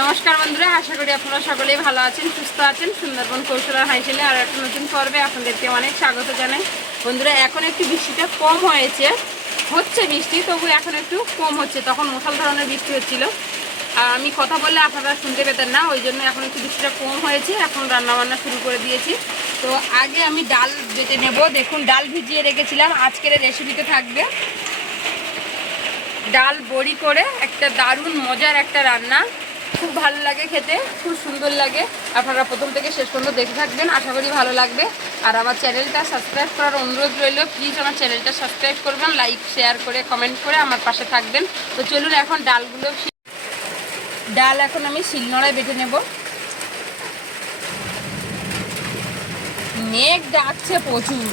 নমস্কার বন্ধুরা, আশা করি আপনারা সকলেই ভালো আছেন, সুস্থ আছেন। সুন্দরবন কৌশল আর হাইসেলে আর একটা নতুন পর্বে আপনাদেরকে অনেক স্বাগত জানাই। বন্ধুরা, এখন একটু বৃষ্টিটা কম হচ্ছে বৃষ্টি, তবু এখন একটু কম হচ্ছে। তখন মশাল ধরনের বৃষ্টি হচ্ছিল, আর আমি কথা বললে আপনারা শুনতে পেতেন না, ওই জন্য এখন একটু বৃষ্টিটা কম হয়েছে। এখন রান্নাবান্না শুরু করে দিয়েছি। তো আগে আমি ডাল বেটে নেব। দেখুন, ডাল ভিজিয়ে রেখেছিলাম, আজকের রেসিপিতে থাকবে ডাল বড়ি করে একটা দারুণ মজার একটা রান্না। খুব ভালো লাগে খেতে, খুব সুন্দর লাগে। আপনারা প্রথম থেকে শেষ পর্যন্ত দেখে থাকবেন, আশা করি ভালো লাগবে। আর আমার চ্যানেলটা সাবস্ক্রাইব করার অনুরোধ রইল। প্লিজ আমার চ্যানেলটা সাবস্ক্রাইব করবেন, লাইক শেয়ার করে কমেন্ট করে আমার পাশে থাকবেন। তো চলুন এখন ডাল এখন আমি শিলনোড়ায় বেটে নেব। মেঘ ডাকছে প্রচুর।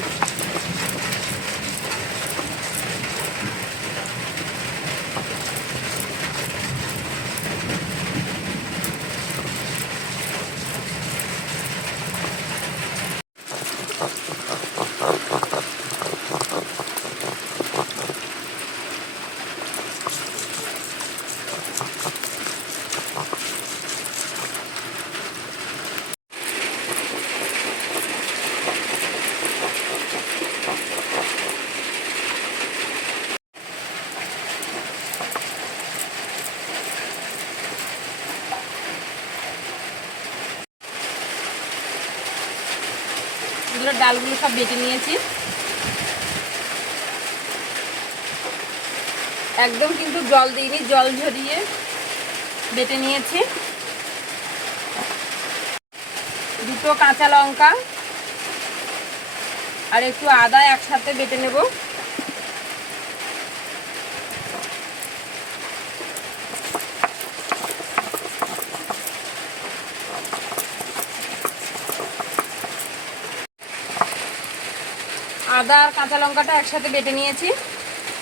ডালগুলো সব বেটে নিয়েছি, একদম কিন্তু জল দিইনি, জল ঝরিয়ে বেটে নিয়েছি। দুটো কাঁচা লঙ্কা আর একটু আদা একসাথে বেটে নেব। আদা আর কাঁচা লঙ্কাটা একসাথে বেটে নিয়েছি,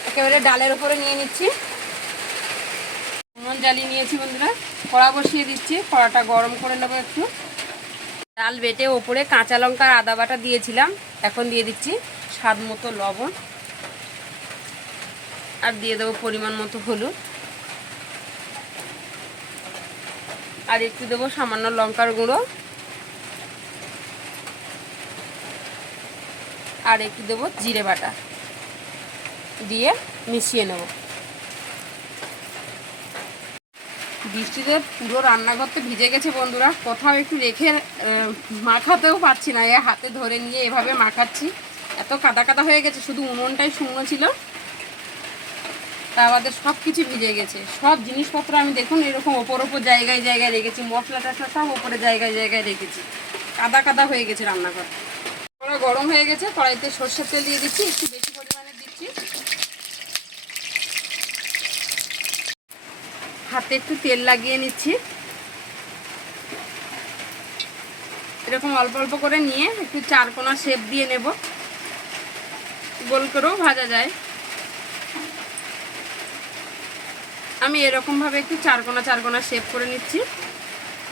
একেবারে ডালের উপরে নিয়ে নিচ্ছি। উনুন জ্বালিয়ে নিয়েছি বন্ধুরা, কড়া বসিয়ে দিচ্ছি। কড়াটা গরম করে নেবো একটু। ডাল বেটে ওপরে কাঁচা লঙ্কা আর আদা বাটা দিয়েছিলাম, এখন দিয়ে দিচ্ছি স্বাদ মতো লবণ, আর দিয়ে দেবো পরিমাণ মতো হলুদ, আর একটু দেবো সামান্য লঙ্কার গুঁড়ো, আর একটু দেবো জিরে বাটা, দিয়ে মিশিয়ে নেব। বৃষ্টিতে পুরো রান্নাঘরতে ভিজে গেছে বন্ধুরা, কোথাও একটু রেখে মাখাতেও পারছি না। হাতে ধরে নিয়ে এভাবে মাখাচ্ছি, এত কাদা কাদা হয়ে গেছে। শুধু উনুনটাই শুকনো ছিল, তা আমাদের সব কিছু ভিজে গেছে। সব জিনিসপত্র আমি দেখুন এরকম ওপর জায়গায় জায়গায় রেখেছি, মশলা টশলা সব ওপরে জায়গায় জায়গায় রেখেছি। কাদা কাদা হয়ে গেছে রান্নাঘর। কড়া গরম হয়ে গেছে, কড়াইতে সরষের তেল দিয়ে দিচ্ছি, একটু বেশি পরিমাণে দিচ্ছি। হাতে একটু তেল লাগিয়ে নিচ্ছি, এরকম অল্প অল্প করে নিয়ে একটু চারকোনা শেপ দিয়ে নেব। গোল করেও ভাজা যায়। আমি এরকমভাবে একটু চারকোনা চারকোনা শেপ করে নিচ্ছি,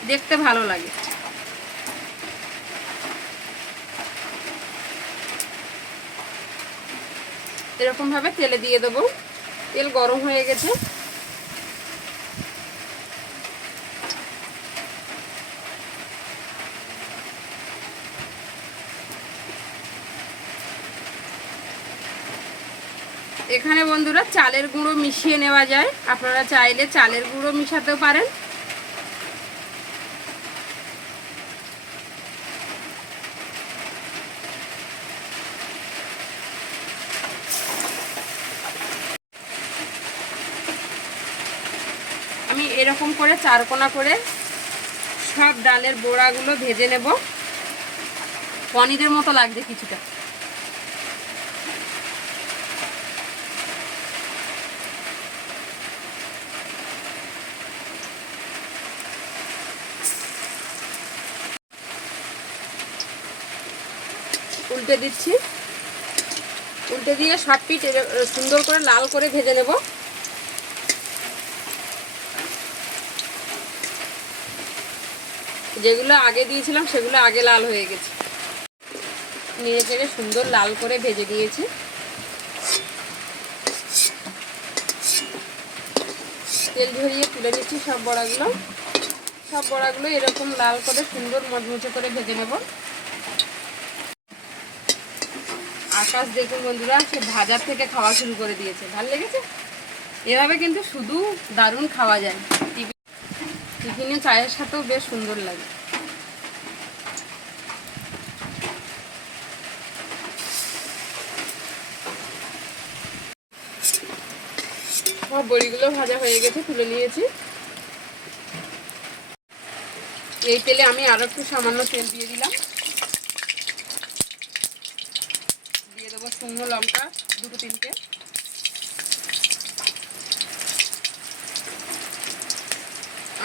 দেখতে ভালো লাগে। এরকমভাবে তেলে দিয়ে দেবো। তেল গরম হয়ে গেছে, এখানে বন্ধুরা চালের গুঁড়ো মিশিয়ে নেওয়া যায়, আপনারা চাইলে চালের গুঁড়ো মিশাতেও পারেন। আমি এরকম করে চারকোনা করে সব ডালের বড়াগুলো ভেজে নেব। পনিরের মতো লাগছে কিছুটা। উল্টে দিচ্ছি, উল্টে দিয়ে সব পিঠ সুন্দর করে লাল করে ভেজে নেব। যেগুলো আগে দিয়েছিলাম সেগুলো আগে লাল হয়ে গেছে। নেড়ে চেড়ে সুন্দর লাল করে ভেজে নিয়েছি। তেল ঝরিয়ে তুলে নিচ্ছি সব বড়াগুলো। সব বড়াগুলো এরকম লাল করে সুন্দর মচমচে করে ভেজে নেব। আকাশ দেখুন বন্ধুরা, সে ভাজার থেকে খাওয়া শুরু করে দিয়েছে। ভালো লেগেছে? এভাবে কিন্তু শুধু দারুণ খাওয়া যায়, টিফিনে চায়ের সাথেও বেশ সুন্দর লাগে। সব বড়িগুলো ভাজা হয়ে গেছে, তুলে নিয়েছি। এই তেলে আমি আরো একটু সামান্য তেল দিয়ে দিলাম। দিয়ে দেবো শুকনো লঙ্কা 2-3টে,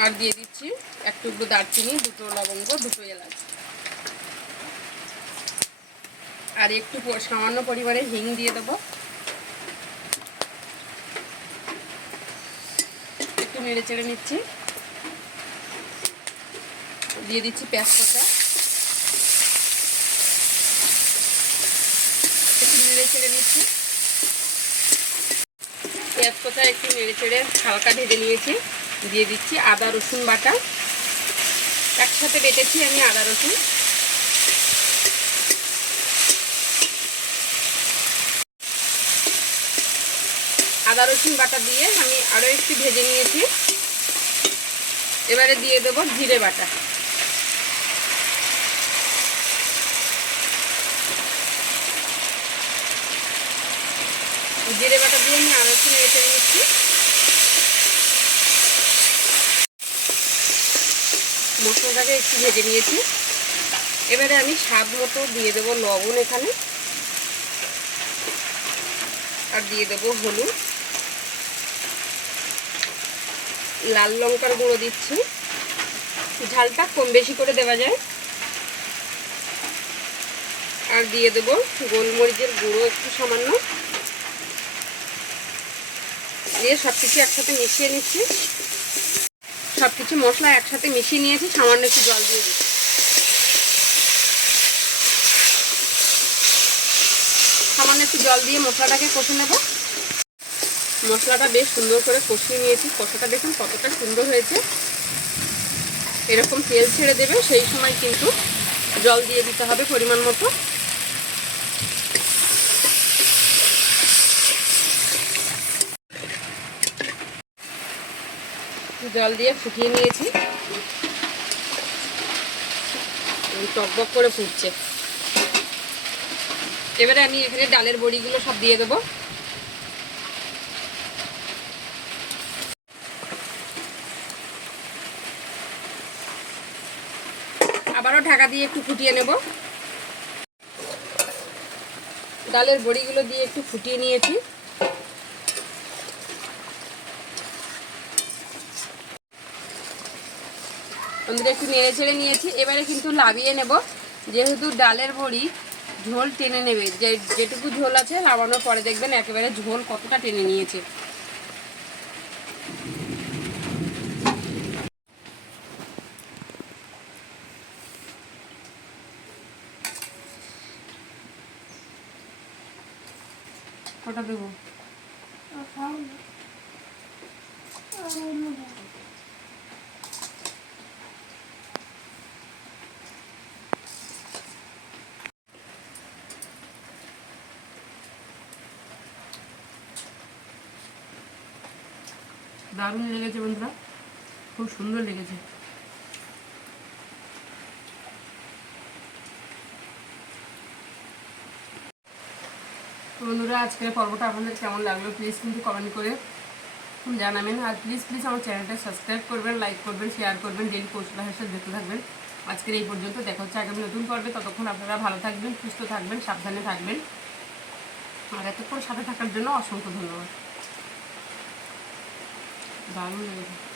আর দিয়ে দিচ্ছি এক টুকরো দারচিনি, 2টো লবঙ্গ, 2টো এলাচ, আর একটু সামান্য পরিমাণে হিং দিয়ে দেবো। একটু নেড়ে চেড়ে নিচ্ছি। দিয়ে দিচ্ছি পেঁয়াজ কচা, একটু নেড়ে চেড়ে নিচ্ছি। পেঁয়াজ কচা একটু নেড়ে চেড়ে হালকা ভেজে নিয়েছি। দিয়ে দিচ্ছি আদা রসুন বাটা, একসাথে বেটেছি আমি আদা রসুন। আদা রসুন বাটা দিয়ে আমি আরও একটু ভেজে নিয়েছি। এবারে দিয়ে দেবো জিরে বাটা। জিরে বাটা দিয়ে আমি আরও একটু নেড়ে চেড়ে নিচ্ছি। মশলাটাকে একটু ভেজে নিয়েছি। এবারে আমি স্বাদ মতো দিয়ে দেবো লবণ এখানে, আর দিয়ে দেবো হলুদ, লাল লঙ্কার গুঁড়ো দিচ্ছি, ঝালটা কম বেশি করে দেওয়া যায়, আর দিয়ে দেবো গোলমরিচের গুঁড়ো একটু সামান্য। দিয়ে সব কিছু একসাথে মিশিয়ে নিচ্ছি। সব কিছু মশলা একসাথে মিশিয়ে নিয়েছি, সামান্য একটু জল দিয়ে দিচ্ছি। সামান্য একটু জল দিয়ে মশলাটাকে কষে নেব। মশলাটা বেশ সুন্দর করে কষিয়ে নিয়েছি। কষাটা দেখুন কতটা সুন্দর হয়েছে। এরকম তেল ছেড়ে দেবে, সেই সময় কিন্তু জল দিয়ে দিতে হবে পরিমাণ মতো। জল দিয়ে ফুটিয়ে নিয়েছি, টকবক করে ফুটছে। এবারে আমি এখানে ডালের বড়িগুলো সব দিয়ে দেবো। আবারও ঢাকা দিয়ে একটু ফুটিয়ে নেব। ডালের বড়িগুলো দিয়ে একটু ফুটিয়ে নিয়েছি। বন্ধুরা একটু নেড়ে ছেড়ে নিয়েছি। এবারে কিন্তু নামিয়ে নেব, যেহেতু ডালের বড়ি ঝোল টেনে নেবে। যেটুকু ঝোল আছে নামানোর পরে দেখবেন একেবারে ঝোল কতটা টেনে নিয়েছে। কটা দেবো? দারুণ লেগেছে বন্ধুরা, খুব সুন্দর লেগেছে। বন্ধুরা আজকের পর্বটা আপনাদের কেমন লাগলো প্লিজ কিন্তু কমেন্ট করে জানাবেন। আর প্লিজ আমার চ্যানেলটা সাবস্ক্রাইব করবেন, লাইক করবেন, শেয়ার করবেন, ডেলি কৌশলা হিসেবে দেখতে থাকবেন। আজকের এই পর্যন্ত, দেখা হচ্ছে আগামী নতুন পর্বে। ততক্ষণ আপনারা ভালো থাকবেন, সুস্থ থাকবেন, সাবধানে থাকবেন। আর এতক্ষণ সাথে থাকার জন্য অসংখ্য ধন্যবাদ। দারুণ লেগেছে।